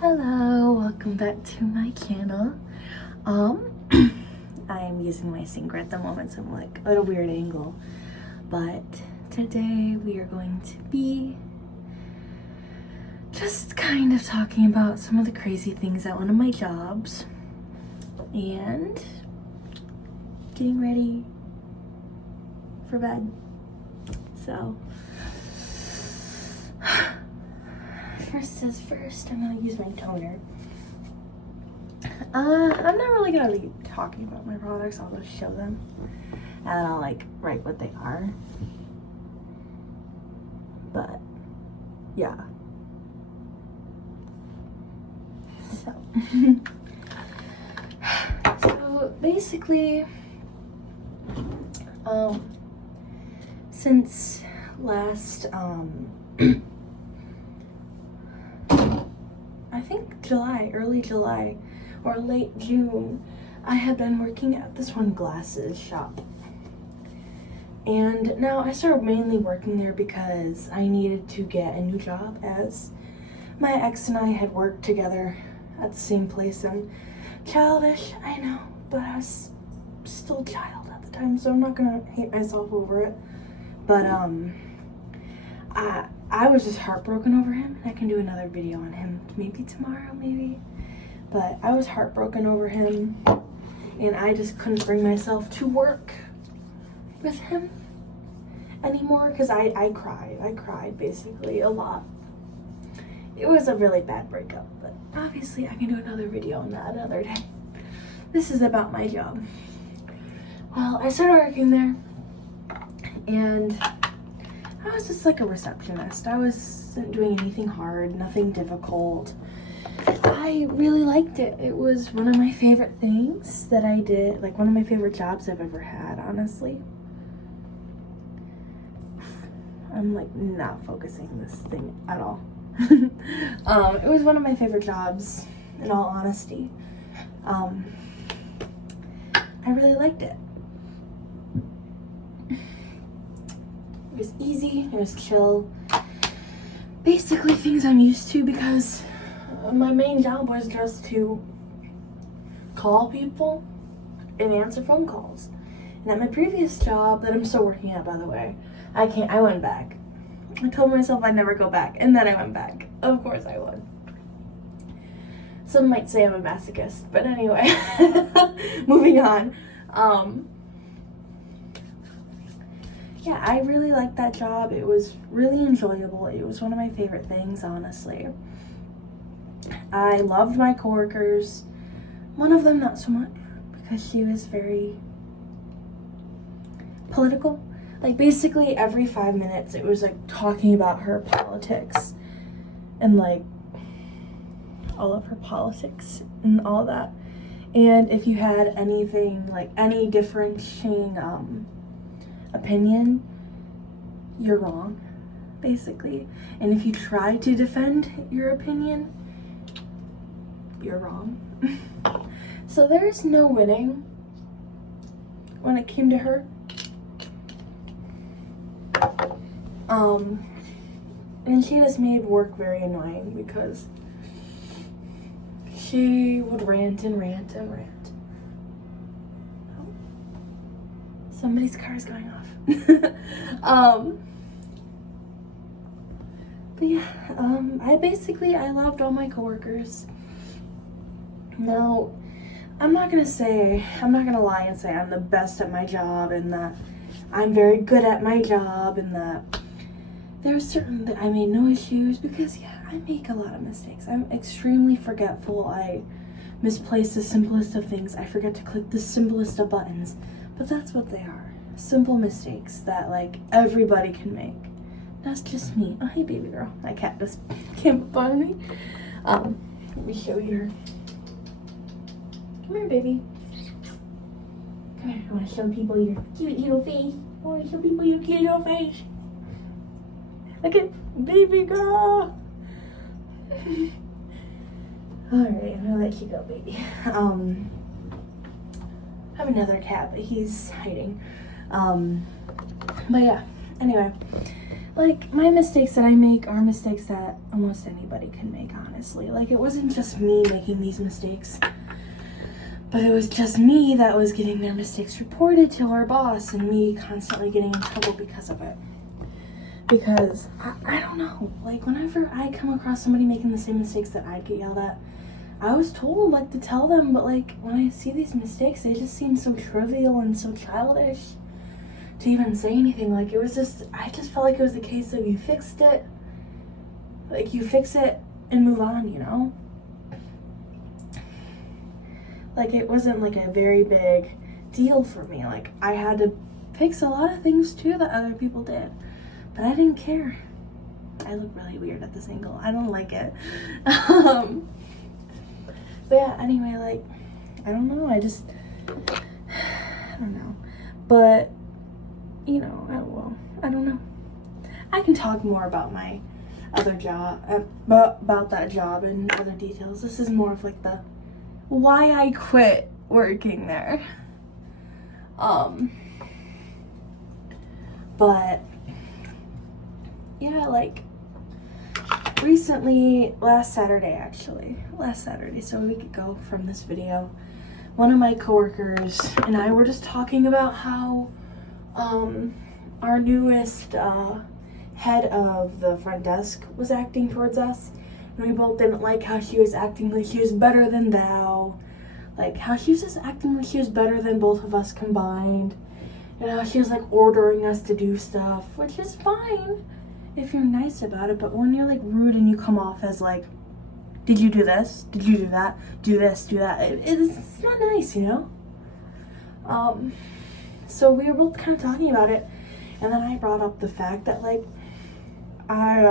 Hello, welcome back to my channel. I am using my sinker at the moment, so I'm like at a weird angle. But today we are going to be just kind of talking about some of the crazy things at one of my jobs and getting ready for bed. So first as first, I'm gonna use my toner. I'm not really gonna be talking about my products. I'll just show them and then I'll like write what they are. But yeah. So basically, since last I think early July or late June, I had been working at this one glasses shop. And now I started mainly working there because I needed to get a new job, as my ex and I had worked together at the same place. And childish, I know, but I was still a child at the time, so I'm not gonna hate myself over it. But I was just heartbroken over him, and I can do another video on him maybe tomorrow, maybe. But I was heartbroken over him, and I just couldn't bring myself to work with him anymore because I cried basically a lot. It was a really bad breakup, but obviously I can do another video on that another day. This is about my job. Well, I started working there, and I was just like a receptionist. I wasn't doing anything hard, nothing difficult. I really liked it. It was one of my favorite things that I did, like one of my favorite jobs I've ever had, honestly. I'm like not focusing this thing at all. It was one of my favorite jobs, in all honesty. I really liked it. It was easy, it was chill. Basically things I'm used to, because my main job was just to call people and answer phone calls. And at my previous job, that I'm still working at, by the way, I went back. I told myself I'd never go back, and then I went back. Of course I would. Some might say I'm a masochist, but anyway, moving on. Yeah, I really liked that job. It was really enjoyable. It was one of my favorite things, honestly. I loved my coworkers. One of them not so much, because she was very political. Like basically every 5 minutes it was like talking about her politics and like all of her politics and all that. And if you had anything, like any differentiating opinion, you're wrong, basically. And if you try to defend your opinion, you're wrong. So there's no winning when it came to her. And she just made work very annoying because she would rant and rant and rant. Oh, somebody's car is going off. But yeah, I loved all my coworkers. Now, I'm not gonna lie and say I'm the best at my job and that I'm very good at my job and that there's certain that I made no issues, because yeah, I make a lot of mistakes. I'm extremely forgetful. I misplace the simplest of things. I forget to click the simplest of buttons, but that's what they are. Simple mistakes that like everybody can make. That's just me. Oh, hey baby girl. My cat just came up on me. Let me show you her. Come here, baby. Come here. I want to show people your cute little face. I want to show people your cute little face. Look at baby girl. Alright, I'm gonna let you go, baby. I have another cat, but he's hiding. But yeah, anyway. like, my mistakes that I make are mistakes that almost anybody can make, honestly. Like, it wasn't just me making these mistakes, but it was just me that was getting their mistakes reported to our boss, and me constantly getting in trouble because of it. Because, I don't know, like, whenever I come across somebody making the same mistakes that I get yelled at, I was told, like, to tell them, but, like, when I see these mistakes, they just seem so trivial and so childish to even say anything. Like, it was just, I just felt like it was the case of you fixed it, like, you fix it and move on, you know? Like, it wasn't, like, a very big deal for me. Like, I had to fix a lot of things, too, that other people did, but I didn't care. I look really weird at this angle. I don't like it. But yeah, anyway, like, I don't know, I don't know, but, you know, I don't know. I can talk more about my other job, about that job and other details. This is more of, like, the why I quit working there. But, yeah, like, recently, last Saturday, so a week ago from this video, one of my coworkers and I were just talking about how our newest head of the front desk was acting towards us, and we both didn't like how she was acting like she was better than thou, like how she was just acting like she was better than both of us combined, and how she was like ordering us to do stuff, which is fine if you're nice about it, but when you're like rude and you come off as like, did you do this? Did you do that? Do this, do that. It's not nice, you know? So we were both kind of talking about it, and then I brought up the fact that, like, I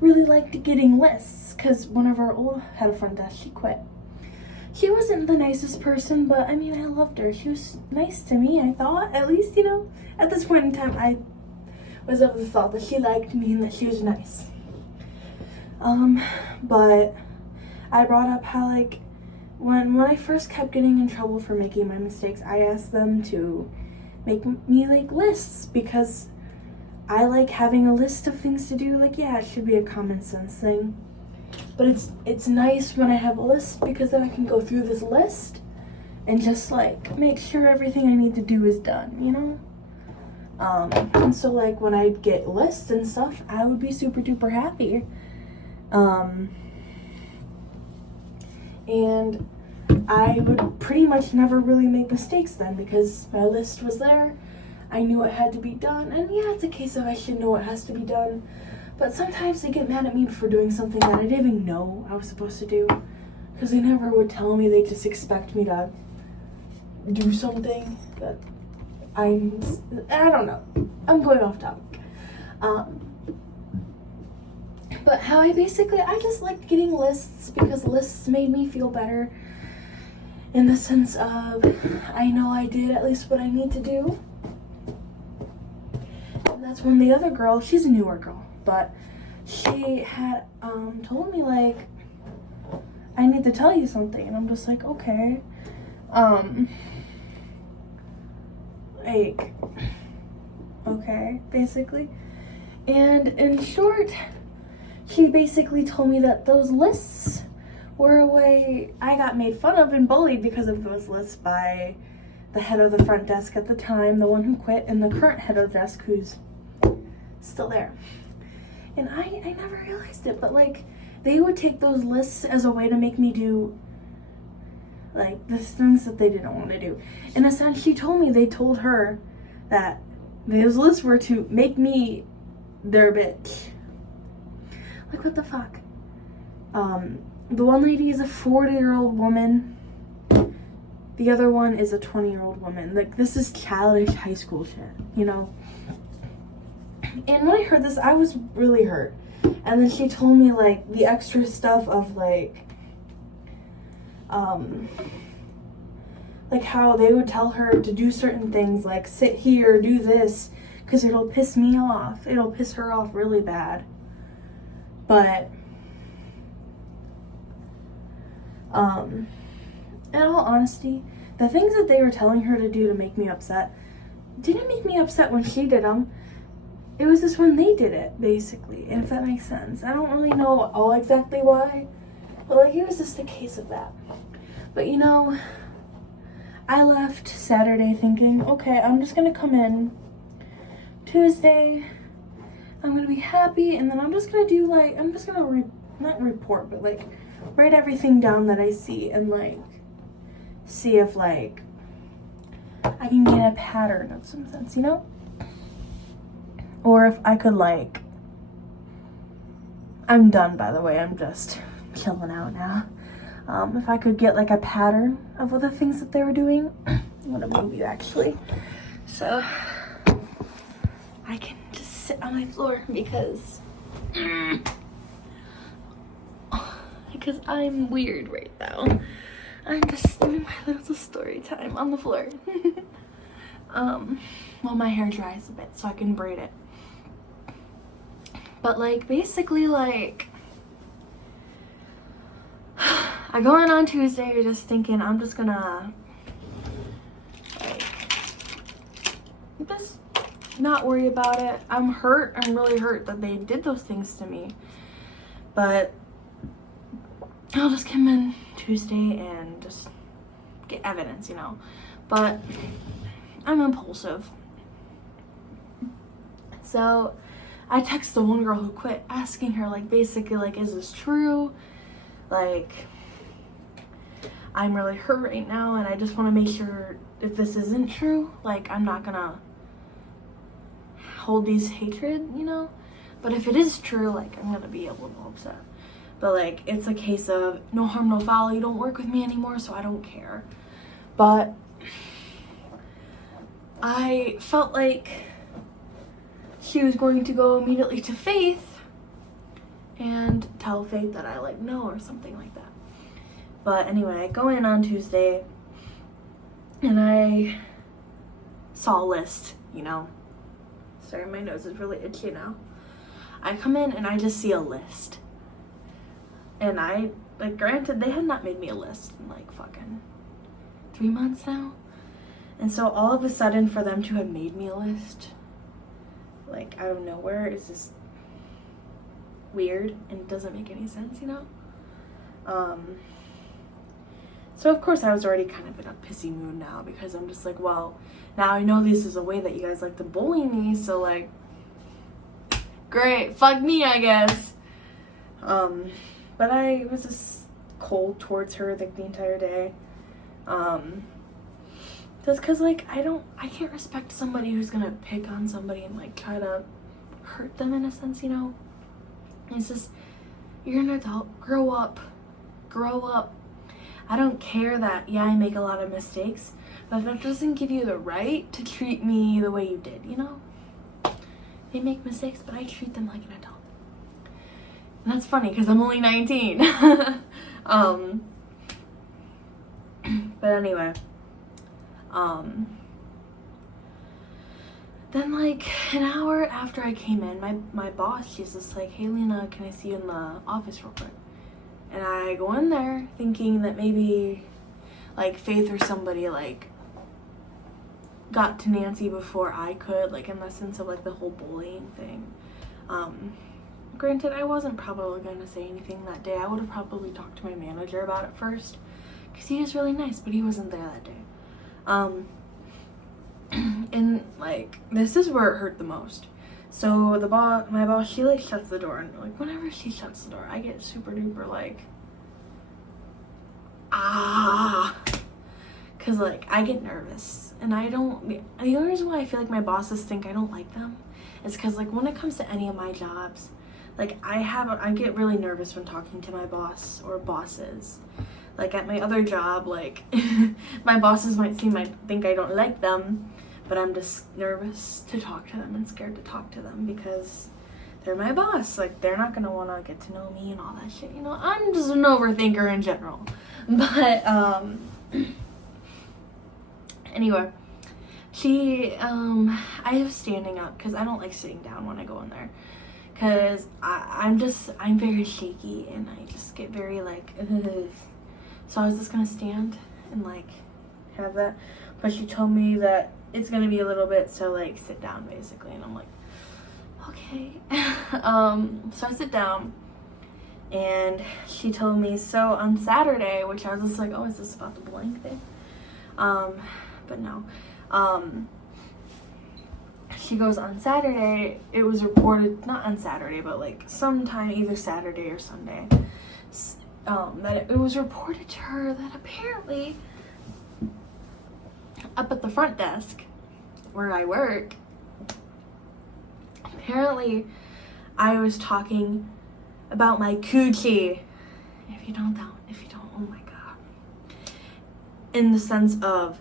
really liked getting lists, because one of our old head of front desk, she quit. She wasn't the nicest person, but I mean, I loved her. She was nice to me, I thought, at least, you know? At this point in time, I was of the thought that she liked me and that she was nice. But I brought up how, like, when I first kept getting in trouble for making my mistakes, I asked them to make me, like, lists, because I like having a list of things to do. Like, yeah, it should be a common sense thing, but it's nice when I have a list, because then I can go through this list and just, like, make sure everything I need to do is done, you know? And so, like, when I get lists and stuff, I would be super duper happy. And I would pretty much never really make mistakes then, because my list was there. I knew it had to be done, and yeah, it's a case of I should know it has to be done, but sometimes they get mad at me for doing something that I didn't even know I was supposed to do, because they never would tell me. They just expect me to do something that I don't know. I'm going off topic. But how I just liked getting lists, because lists made me feel better in the sense of I know I did at least what I need to do. And that's when the other girl, she's a newer girl, but she had told me, like, I need to tell you something, and I'm just like, okay. Like, okay, basically. And in short, she basically told me that those lists were a way I got made fun of and bullied because of those lists by the head of the front desk at the time, the one who quit, and the current head of the desk who's still there. And I never realized it, but, like, they would take those lists as a way to make me do, like, the things that they didn't want to do. In a sense, she told me they told her that those lists were to make me their bitch. Like, what the fuck? The one lady is a 40-year-old woman. The other one is a 20-year-old woman. Like, this is childish high school shit, you know? And when I heard this, I was really hurt. And then she told me, like, the extra stuff of, like how they would tell her to do certain things, like sit here, do this, because it'll piss me off. It'll piss her off really bad. But, in all honesty, the things that they were telling her to do to make me upset didn't make me upset when she did them. it was just when they did it, basically, if that makes sense. I don't really know all exactly why, but like it was just a case of that. But you know, I left Saturday thinking, okay, I'm just gonna come in Tuesday, I'm gonna be happy, and then I'm just gonna do like, I'm just gonna not report, but like write everything down that I see and like see if like I can get a pattern of some sense, you know? Or if I could like, I'm done by the way, I'm just chilling out now. If I could get like a pattern of all the things that they were doing. I'm gonna move you actually. So I can just sit on my floor because I'm weird right now. I'm just doing my little story time on the floor. While my hair dries a bit so I can braid it. But like basically like I go in on Tuesday just thinking I'm just gonna like just not worry about it. I'm hurt. I'm really hurt that they did those things to me. But I'll just come in Tuesday and just get evidence, you know. But I'm impulsive. So I text the one girl who quit asking her like basically like, is this true? Like I'm really hurt right now and I just want to make sure if this isn't true, like I'm not gonna hold these hatred, you know? But if it is true, like I'm gonna be a little upset. But like it's a case of no harm, no foul, you don't work with me anymore, so I don't care. But I felt like she was going to go immediately to Faith and tell Faith that I like no or something like that. But anyway, I go in on Tuesday and I saw a list, you know. Sorry, my nose is really itchy now. I come in and I just see a list. And I, like, granted, they had not made me a list in like fucking 3 months now. And so all of a sudden for them to have made me a list, like out of nowhere, is just weird and it doesn't make any sense, you know? So of course I was already kind of in a pissy mood now because I'm just like, well, now I know this is a way that you guys like to bully me, so like, great, fuck me, I guess. But I was just cold towards her like the entire day. Just cause like I can't respect somebody who's gonna pick on somebody and like try to hurt them in a sense, you know? It's just, you're an adult, grow up. I don't care that, yeah, I make a lot of mistakes, but that doesn't give you the right to treat me the way you did, you know? They make mistakes, but I treat them like an adult. And that's funny because I'm only 19. But anyway, then like an hour after I came in, my boss, she's just like, hey Lena, can I see you in the office real quick? And I go in there thinking that maybe like Faith or somebody like got to Nancy before I could, like in the sense of like the whole bullying thing. Granted, I wasn't probably going to say anything that day. I would have probably talked to my manager about it first because he was really nice, but he wasn't there that day. And like this is where it hurt the most. So my boss, she like shuts the door, and like whenever she shuts the door, I get super duper like, cause like I get nervous, and I don't. The only reason why I feel like my bosses think I don't like them is cause like when it comes to any of my jobs, like I get really nervous when talking to my boss or bosses. Like at my other job, like my bosses might think I don't like them. But I'm just nervous to talk to them and scared to talk to them because they're my boss. Like, they're not going to want to get to know me and all that shit. You know, I'm just an overthinker in general. But, anyway, I was standing up because I don't like sitting down when I go in there. Because I'm very shaky and I just get very, like, ugh. So I was just going to stand and, like, have that. But she told me that it's gonna be a little bit, so like sit down basically, and I'm like, Okay. So I sit down and she told me, so on Saturday, which I was just like, oh, is this about the blank thing? But no. She goes, on Saturday, it was reported, not on Saturday, but like sometime either Saturday or Sunday, that it was reported to her that apparently up at the front desk where I work, apparently I was talking about my coochie. If you don't, oh my god. In the sense of,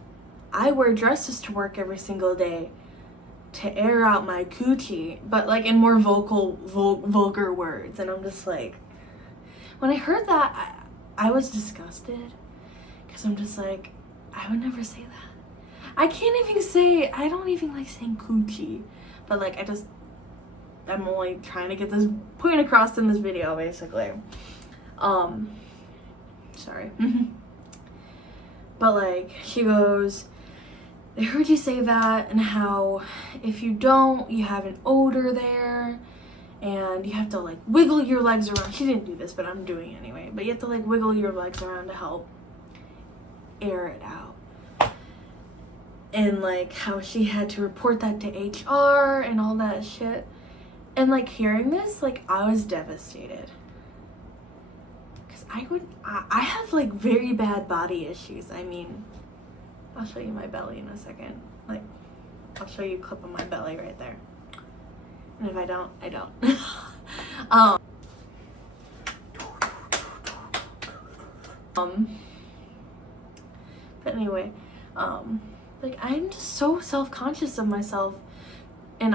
I wear dresses to work every single day to air out my coochie, but like in more vulgar words. And I'm just like, when I heard that, I was disgusted, because I'm just like, I would never say that. I don't even like saying coochie, but like I'm only trying to get this point across in this video, basically. Sorry. But like, she goes, I heard you say that, and how if you don't, you have an odor there, and you have to like wiggle your legs around. She didn't do this, but I'm doing it anyway. But you have to like wiggle your legs around to help air it out. And like how she had to report that to HR and all that shit. And like hearing this, like I was devastated. Cause I have like very bad body issues. I mean, I'll show you my belly in a second. Like, I'll show you a clip of my belly right there. And if I don't, I don't. But anyway, like I'm just so self-conscious of myself, and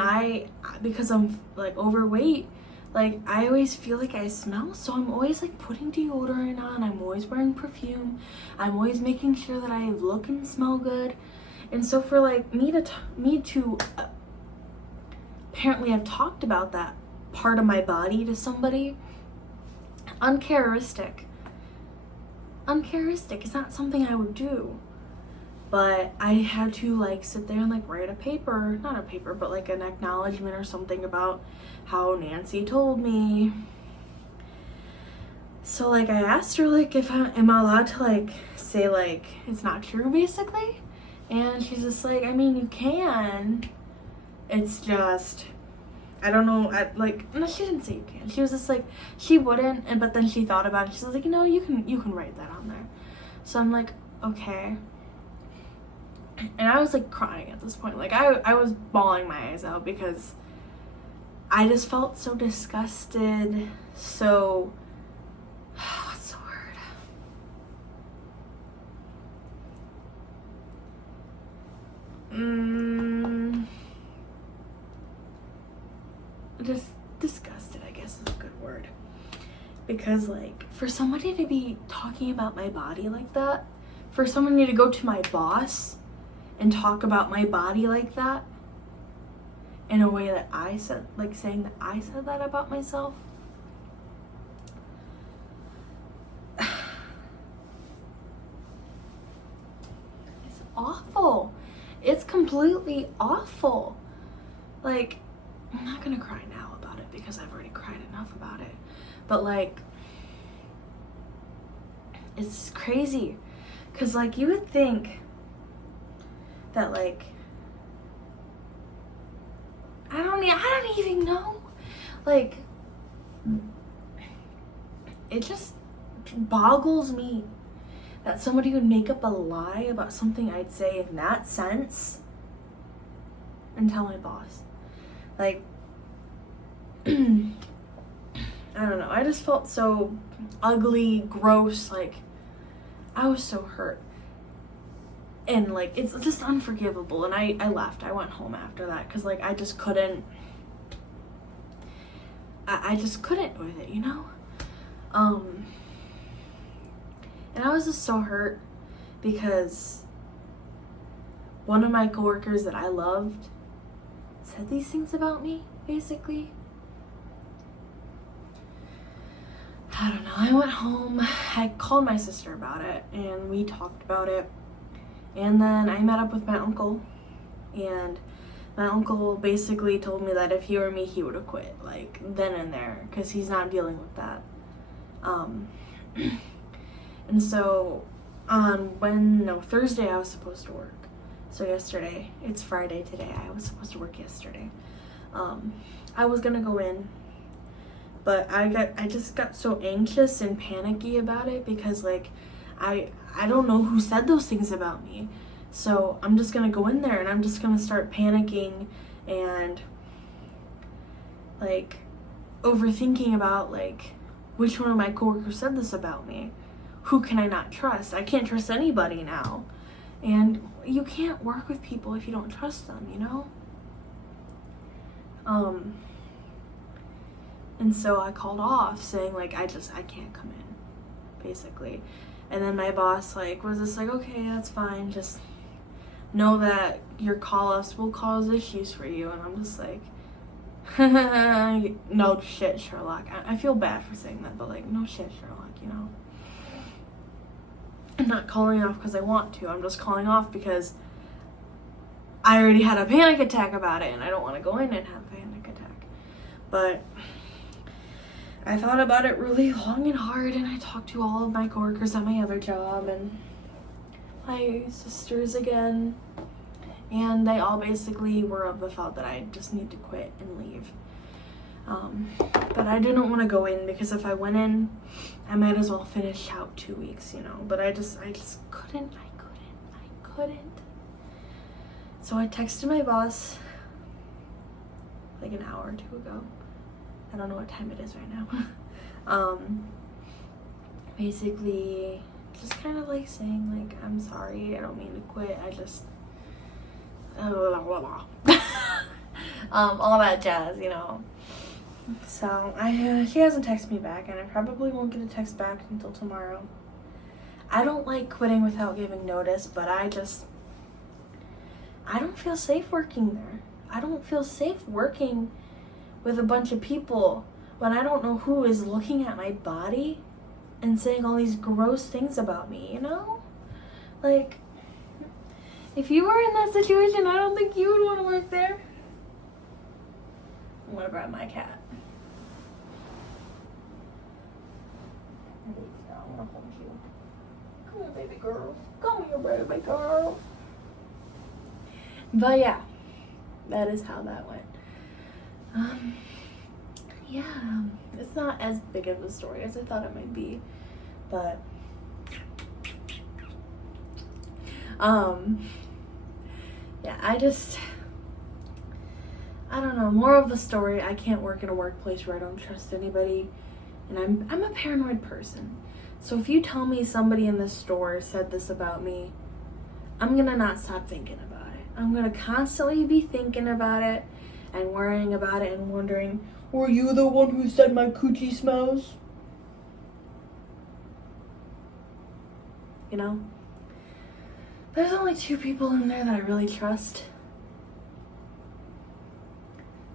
because I'm like overweight, like I always feel like I smell, so I'm always like putting deodorant on, I'm always wearing perfume, I'm always making sure that I look and smell good. And so for like me to apparently have talked about that part of my body to somebody, uncharacteristic. It's not something I would do. But I had to like sit there and like write not a paper, but like an acknowledgement or something about how Nancy told me. So like I asked her like if am I allowed to like say like it's not true, basically. And she's just like, I mean, you can. It's just, I don't know. No, she didn't say you can. She was just like, she wouldn't. But then she thought about it. She's like, you know, you can write that on there. So I'm like, okay. And I was like crying at this point. Like I was bawling my eyes out because I just felt so disgusted. So, what's the word? Just disgusted, I guess is a good word. Because like, for somebody to be talking about my body like that, for somebody to go to my boss and talk about my body like that, in a way that I said, like saying that I said that about myself. It's awful. It's completely awful. Like, I'm not gonna cry now about it because I've already cried enough about it. But like, it's crazy. Cause like you would think that like, I don't even know. Like, it just boggles me that somebody would make up a lie about something I'd say in that sense and tell my boss. Like, I don't know. I just felt so ugly, gross. Like, I was so hurt. And like, it's just unforgivable. And I left. I went home after that because like I just couldn't. I just couldn't with it, you know? And I was just so hurt because one of my coworkers that I loved said these things about me, basically. I don't know. I went home. I called my sister about it and we talked about it. And then I met up with my uncle, and My uncle basically told me that if he were me, he would have quit, like, then and there, because he's not dealing with that. And so Thursday I was supposed to work. So yesterday, it's Friday today, I was supposed to work yesterday. I was gonna go in, but I just got so anxious and panicky about it because, like, I don't know who said those things about me. So I'm just gonna go in there and I'm just gonna start panicking and, like, overthinking about, like, which one of my coworkers said this about me. Who can I not trust? I can't trust anybody now. And you can't work with people if you don't trust them, you know? And so I called off saying, like, I can't come in, basically. And then my boss, like, was just like, okay, that's fine, just know that your call-offs will cause issues for you. And I'm just like, no shit, Sherlock. I feel bad for saying that, but, like, no shit, Sherlock, you know? I'm not calling off because I want to. I'm just calling off because I already had a panic attack about it, and I don't want to go in and have a panic attack. But I thought about it really long and hard, and I talked to all of my coworkers at my other job, and my sisters again, and they all basically were of the thought that I just need to quit and leave. But I didn't want to go in because if I went in, I might as well finish out 2 weeks, you know. But I just couldn't. So I texted my boss like an hour or two ago. I don't know what time it is right now. Basically, just kind of like saying, like, I'm sorry, I don't mean to quit. I just all that jazz, you know. So he hasn't texted me back, and I probably won't get a text back until tomorrow. I don't like quitting without giving notice, but I don't feel safe working there. I don't feel safe working with a bunch of people when I don't know who is looking at my body and saying all these gross things about me, you know? Like, if you were in that situation, I don't think you would want to work there. I'm gonna grab my cat. I wanna hold you. Come here, baby girl. Come here, baby girl. But yeah, that is how that went. Yeah, it's not as big of a story as I thought it might be, but yeah, I don't know, more of the story. I can't work in a workplace where I don't trust anybody, and I'm a paranoid person. So if you tell me somebody in this store said this about me, I'm gonna not stop thinking about it. I'm gonna constantly be thinking about it and worrying about it and wondering, were you the one who said my coochie smells? You know? There's only 2 people in there that I really trust.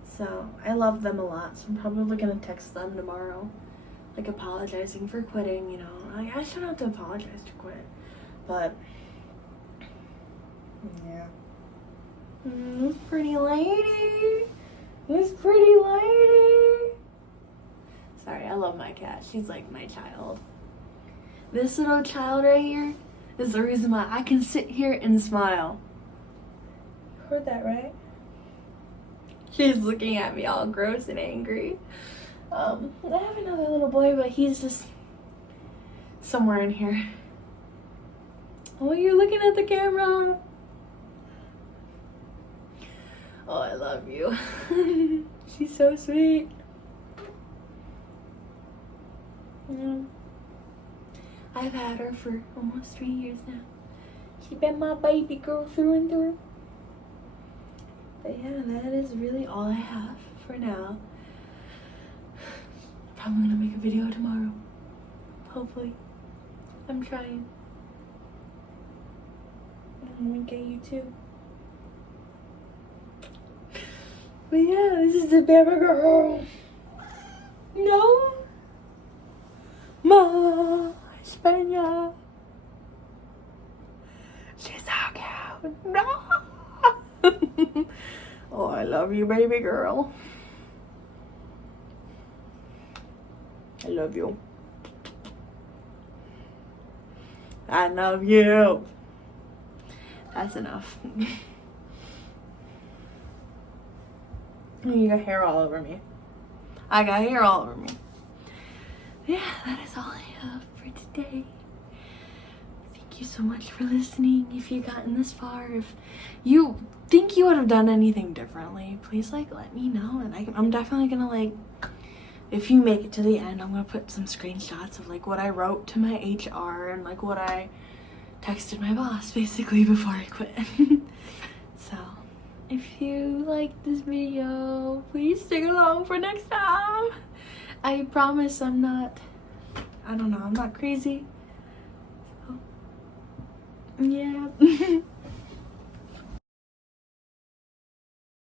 So I love them a lot, so I'm probably gonna text them tomorrow, like apologizing for quitting, you know. Like, I shouldn't have to apologize to quit, but yeah. This pretty lady. This pretty lady. Sorry, I love my cat. She's like my child. This little child right here is the reason why I can sit here and smile. You heard that, right? She's looking at me all gross and angry. I have another little boy, but he's just somewhere in here. Oh, you're looking at the camera. Oh, I love you. She's so sweet. Yeah. I've had her for almost 3 years now. She's been my baby girl through and through. But yeah, that is really all I have for now. Probably gonna make a video tomorrow. Hopefully. I'm trying. I'm gonna get you too. But yeah, this is the baby girl. No. Ma España. She's so cute. No. Oh, I love you, baby girl. I love you. I love you. That's enough. You got hair all over me. I got hair all over me. Yeah, that is all I have for today. Thank you so much for listening. If you've gotten this far, if you think you would have done anything differently, please like let me know. And I'm definitely gonna like, if you make it to the end, I'm gonna put some screenshots of like what I wrote to my HR and like what I texted my boss basically before I quit. So if you like this video, please stick along for next time. I promise I'm not crazy. So, yeah.